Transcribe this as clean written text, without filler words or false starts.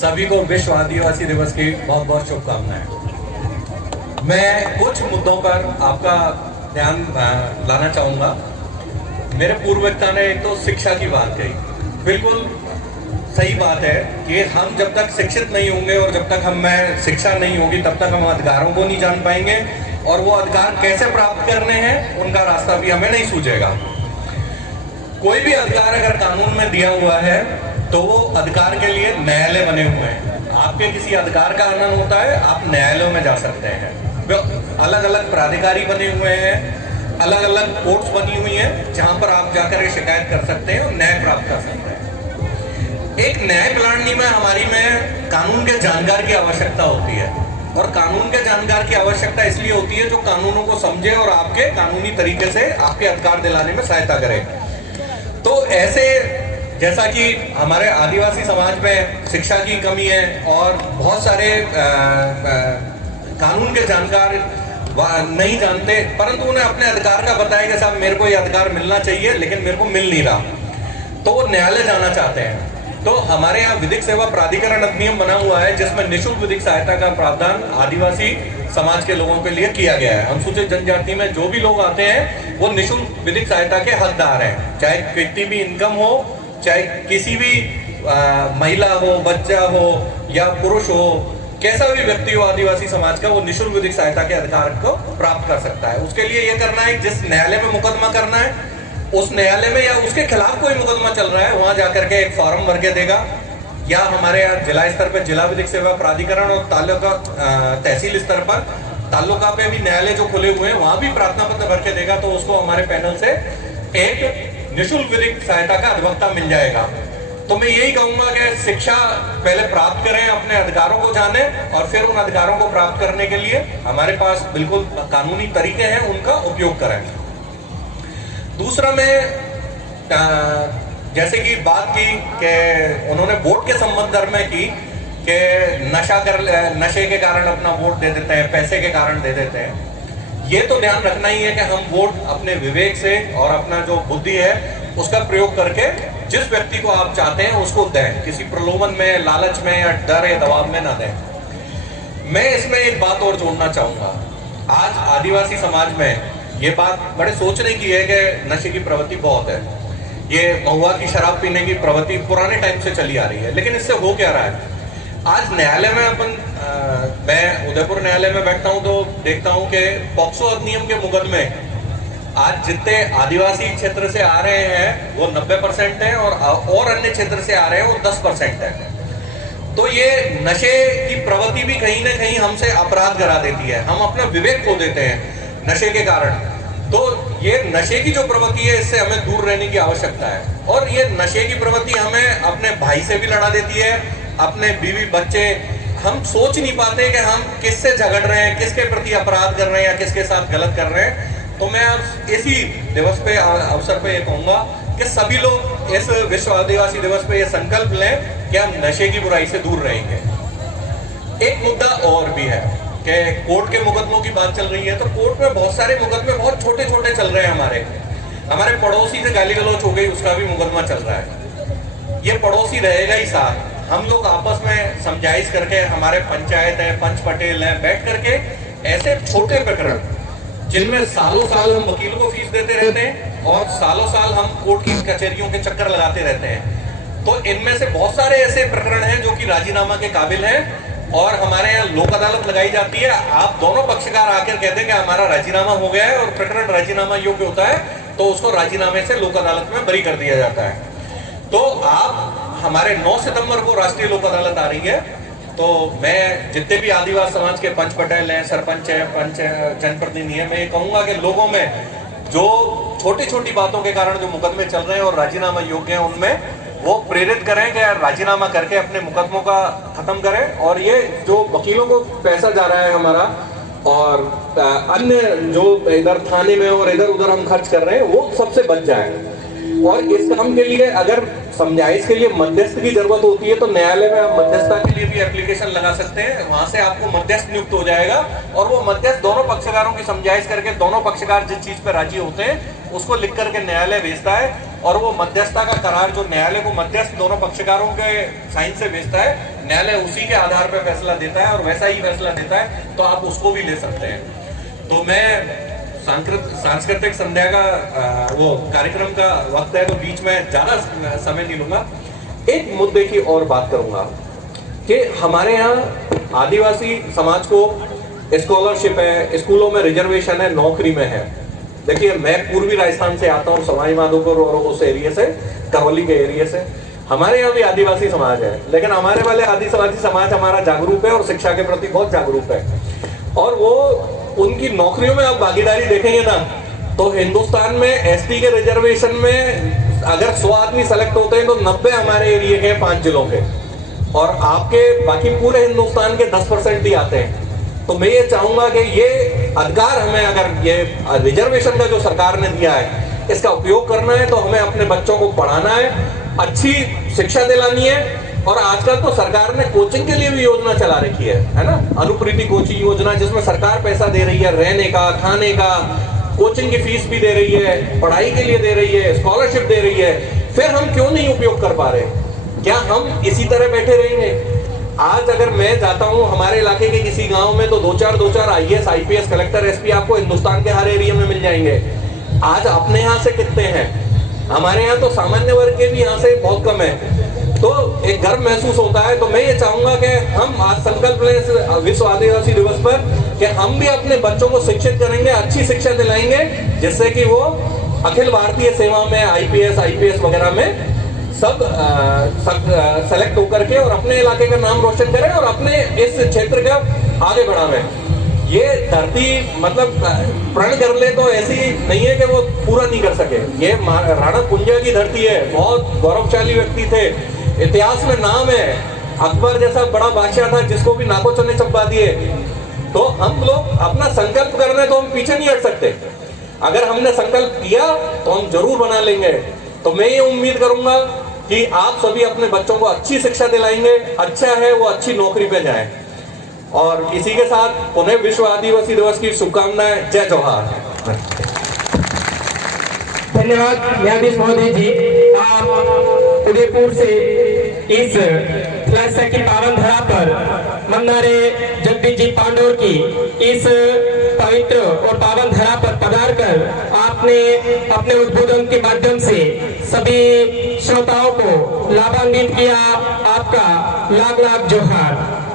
सभी को विश्व आदिवासी दिवस की बहुत बहुत शुभकामनाएं। मैं कुछ मुद्दों पर आपका ध्यान लाना चाहूँगा। मेरे पूर्व वक्ता ने एक तो शिक्षा की बात कही, बिल्कुल सही बात है कि हम जब तक शिक्षित नहीं होंगे और जब तक हमें शिक्षा नहीं होगी तब तक हम अधिकारों को नहीं जान पाएंगे, और वो अधिकार कैसे प्राप्त करने हैं उनका रास्ता भी हमें नहीं सूझेगा। कोई भी अधिकार अगर कानून में दिया हुआ है तो वो अधिकार के लिए न्यायालय बने हुए हैं। आपके किसी अधिकार का हनन होता है, आप न्यायालयों में जा सकते हैं। अलग अलग प्राधिकारी बने हुए हैं, अलग अलग कोर्ट्स बनी हुई हैं जहां पर आप जाकर शिकायत कर सकते हैं और न्याय प्राप्त कर सकते हैं। एक न्याय प्रणाली में हमारी में कानून के जानकार की आवश्यकता होती है, और कानून के जानकार की आवश्यकता इसलिए होती है जो कानूनों को समझे और आपके कानूनी तरीके से आपके अधिकार दिलाने में सहायता करे। तो ऐसे जैसा कि हमारे आदिवासी समाज में शिक्षा की कमी है और बहुत सारे कानून के जानकार नहीं जानते, परंतु उन्हें अपने अधिकार का पता है कि साहब मेरे को ये अधिकार मिलना चाहिए लेकिन मेरे को मिल नहीं रहा, तो वो न्यायालय जाना चाहते हैं। तो हमारे यहाँ विधिक सेवा प्राधिकरण अधिनियम बना हुआ है जिसमें निःशुल्क विधिक सहायता का प्रावधान आदिवासी समाज के लोगों के लिए किया गया है। अनुसूचित जनजाति में जो भी लोग आते हैं वो निःशुल्क विधिक सहायता के हकदार हैं, चाहे कितनी भी इनकम हो, चाहे किसी भी महिला हो, बच्चा हो या पुरुष हो, कैसा भी व्यक्ति हो आदिवासी समाज का, वो निःशुल्क विधिक सहायता के अधिकार को प्राप्त कर सकता है। उसके लिए ये करना है, जिस न्यायालय में मुकदमा करना है उस न्यायालय में या उसके खिलाफ कोई मुकदमा चल रहा है वहां जाकर के एक फॉर्म भर के देगा, या हमारे यहाँ जिला स्तर पर जिला विधिक सेवा प्राधिकरण और तालुका तहसील स्तर पर तालुका पे भी न्यायालय जो खुले हुए हैं वहां भी प्रार्थना पत्र भर के देगा, तो उसको हमारे पैनल से एक निःशुल्क विधिक सहायता का अधिवक्ता मिल जाएगा। तो मैं यही कहूंगा कि शिक्षा पहले प्राप्त करें, अपने अधिकारों को जाने, और फिर उन अधिकारों को प्राप्त करने के लिए हमारे पास बिल्कुल कानूनी तरीके हैं, उनका उपयोग करें। दूसरा मैं जैसे कि बात की कि उन्होंने वोट के संबंध में की कि नशे के कारण अपना वोट दे देते हैं, पैसे के कारण दे देते हैं। ये तो ध्यान रखना ही है कि हम वोट अपने विवेक से और अपना जो बुद्धि है उसका प्रयोग करके जिस व्यक्ति को आप चाहते हैं उसको दें, किसी प्रलोभन में, लालच में या डर या दबाव में ना दें। मैं इसमें एक बात और जोड़ना चाहूंगा। आज आदिवासी समाज में ये बात बड़े सोचने की है कि नशे की प्रवृत्ति बहुत है। ये महुआ की शराब पीने की प्रवृत्ति पुराने टाइम से चली आ रही है, लेकिन इससे हो क्या रहा है? आज न्यायालय में मैं उदयपुर न्यायालय में बैठता हूं तो देखता हूं कि पॉक्सो अधिनियम के मुकदमे आज जितने आदिवासी क्षेत्र से आ रहे हैं वो 90% है, और अन्य क्षेत्र से आ रहे हैं वो 10% है। तो ये नशे की प्रवृत्ति भी कहीं ना कहीं हमसे अपराध करा देती है, हम अपना विवेक खो देते हैं नशे के कारण। तो ये नशे की जो प्रवृत्ति है इससे हमें दूर रहने की आवश्यकता है, और ये नशे की प्रवृत्ति हमें अपने भाई से भी लड़ा देती है, अपने बीवी बच्चे, हम सोच नहीं पाते कि हम किससे झगड़ रहे हैं, किसके प्रति अपराध कर रहे हैं या किसके साथ गलत कर रहे हैं। तो मैं इसी दिवस पे अवसर पे ये कहूंगा कि सभी लोग इस विश्व आदिवासी दिवस पे ये संकल्प लें कि हम नशे की बुराई से दूर रहेंगे। एक मुद्दा और भी है कि कोर्ट के मुकदमों की बात चल रही है, तो कोर्ट में बहुत सारे मुकदमे बहुत छोटे छोटे चल रहे हैं। हमारे पड़ोसी से गाली गलौज हो गई, उसका भी मुकदमा चल रहा है। ये पड़ोसी रहेगा ही साथ। हम लोग आपस में समझाइश करके, हमारे पंचायत है, पंच पटेल है, बैठ करके ऐसे छोटे प्रकरण जिनमें सालों साल हम वकील को फीस देते रहते हैं और सालों साल हम कोर्ट की कचहरियों के चक्कर लगाते रहते हैं, तो इनमें से बहुत सारे ऐसे प्रकरण हैं जो कि राजीनामा के काबिल हैं, और हमारे यहाँ लोक अदालत लगाई जाती है। आप दोनों पक्षकार आकर कहते हैं कि हमारा राजीनामा हो गया है, और प्रकरण राजीनामा योग्य होता है तो उसको राजीनामे से लोक अदालत में बरी कर दिया जाता है। तो आप हमारे 9 सितंबर को राष्ट्रीय लोक अदालत आ रही है, तो मैं जितने भी आदिवासी समाज के पंच पटेल हैं, सरपंच हैं, पंच जनप्रतिनिधि हैं, मैं ये कहूंगा कि लोगों में जो छोटी छोटी बातों के कारण जो मुकदमे चल रहे हैं और राजीनामा योग्य हैं, उनमें वो प्रेरित करें कि राजीनामा करके अपने मुकदमों का खत्म करें। और ये जो वकीलों को पैसा जा रहा है हमारा, और अन्य जो इधर थाने में और इधर उधर हम खर्च कर रहे हैं, वो सबसे बच जाए। और इस काम के लिए अगर समझाइश के लिए मध्यस्थ की जरूरत होती है तो न्यायालय में आप मध्यस्थता के लिए भी एप्लीकेशन लगा सकते हैं, वहां से आपको मध्यस्थ नियुक्त हो जाएगा और वो मध्यस्थ दोनों पक्षकारों की समझाइश करके दोनों पक्षकार जिस चीज पर राजी होते हैं उसको लिख करके न्यायालय भेजता है और वो मध्यस्थता का करार जो न्यायालय को मध्यस्थ दोनों पक्षकारों के साइन से भेजता है, न्यायालय उसी के आधार पर फैसला देता है और वैसा ही फैसला देता है तो आप उसको भी ले सकते हैं। तो मैं सांस्कृतिक संध्या का वो कार्यक्रम का वक्त है तो बीच में ज्यादा समय नहीं लूंगा। एक मुद्दे की और बात करूंगा कि हमारे यहाँ आदिवासी समाज को स्कॉलरशिप है, स्कूलों में रिजर्वेशन है, नौकरी में है। देखिए मैं पूर्वी राजस्थान से आता हूँ, सवाई माधोपुर और उस एरिया से, करौली के एरिया से। हमारे यहाँ भी आदिवासी समाज है, लेकिन हमारे वाले आदिवासी समाज हमारा जागरूक है और शिक्षा के प्रति बहुत जागरूक है और वो उनकी नौकरियों में आप भागीदारी देखेंगे ना तो हिंदुस्तान में एसटी के रिजर्वेशन में अगर 100 आदमी सेलेक्ट होते हैं तो 90 हमारे एरिया के 5 जिलों के और आपके बाकी पूरे हिंदुस्तान के 10% ही आते हैं। तो मैं ये चाहूंगा कि ये अधिकार हमें, अगर ये रिजर्वेशन का जो सरकार ने दिया है इसका उपयोग करना है तो हमें अपने बच्चों को पढ़ाना है, अच्छी शिक्षा दिलानी है। और आजकल तो सरकार ने कोचिंग के लिए भी योजना चला रखी है ना, अनुप्रीति कोचिंग योजना, जिसमें सरकार पैसा दे रही है, रहने का, खाने का, कोचिंग की फीस भी दे रही है, पढ़ाई के लिए दे रही है, स्कॉलरशिप दे रही है। फिर हम क्यों नहीं उपयोग कर पा रहे? क्या हम इसी तरह बैठे रहेंगे? आज अगर मैं जाता हूँ हमारे इलाके के किसी गांव में तो दो चार आईएएस, आईपीएस, कलेक्टर, एसपी आपको हिंदुस्तान के हर एरिया में मिल जाएंगे। आज अपने यहाँ से कितने हैं? हमारे यहाँ तो सामान्य वर्ग के भी यहाँ से बहुत कम है, तो एक गर्व महसूस होता है। तो मैं ये चाहूंगा कि हम आज संकल्प लें विश्व आदिवासी दिवस पर कि हम भी अपने बच्चों को शिक्षित करेंगे, अच्छी शिक्षा दिलाएंगे, जिससे कि वो अखिल भारतीय सेवा में, आईपीएस, आईपीएस वगैरह में सब सेलेक्ट होकर के और अपने इलाके का नाम रोशन करें और अपने इस क्षेत्र का आगे बढ़ावें। ये धरती मतलब प्रण कर ले तो ऐसी नहीं है कि वो पूरा नहीं कर सके। ये राणा कुंजा की धरती है, बहुत गौरवशाली व्यक्ति थे, इतिहास में नाम है। अकबर जैसा बड़ा बादशाह था जिसको भी नाको चने चबा दिए। तो हम लोग अपना संकल्प कर रहे हैं तो हम पीछे नहीं हट सकते। अगर हमने संकल्प किया तो हम जरूर बना लेंगे। तो मैं ये उम्मीद करूंगा कि आप सभी अपने बच्चों को अच्छी शिक्षा दिलाएंगे, अच्छा है वो अच्छी नौकरी पे जाए। और इसी के साथ पुनः विश्व आदिवासी दिवस की शुभकामनाएं। जय जोहार। धन्यवाद न्यायाधीश महोदय जी। आप उदयपुर से इस फ्लैशा की पावन धरा पर मन्नारे जगदीश जी पांडोर की इस पवित्र और पावन धरा पर पधार कर आपने अपने उद्बोधन के माध्यम से सभी श्रोताओं को लाभान्वित किया। आपका लाख लाख जोहार।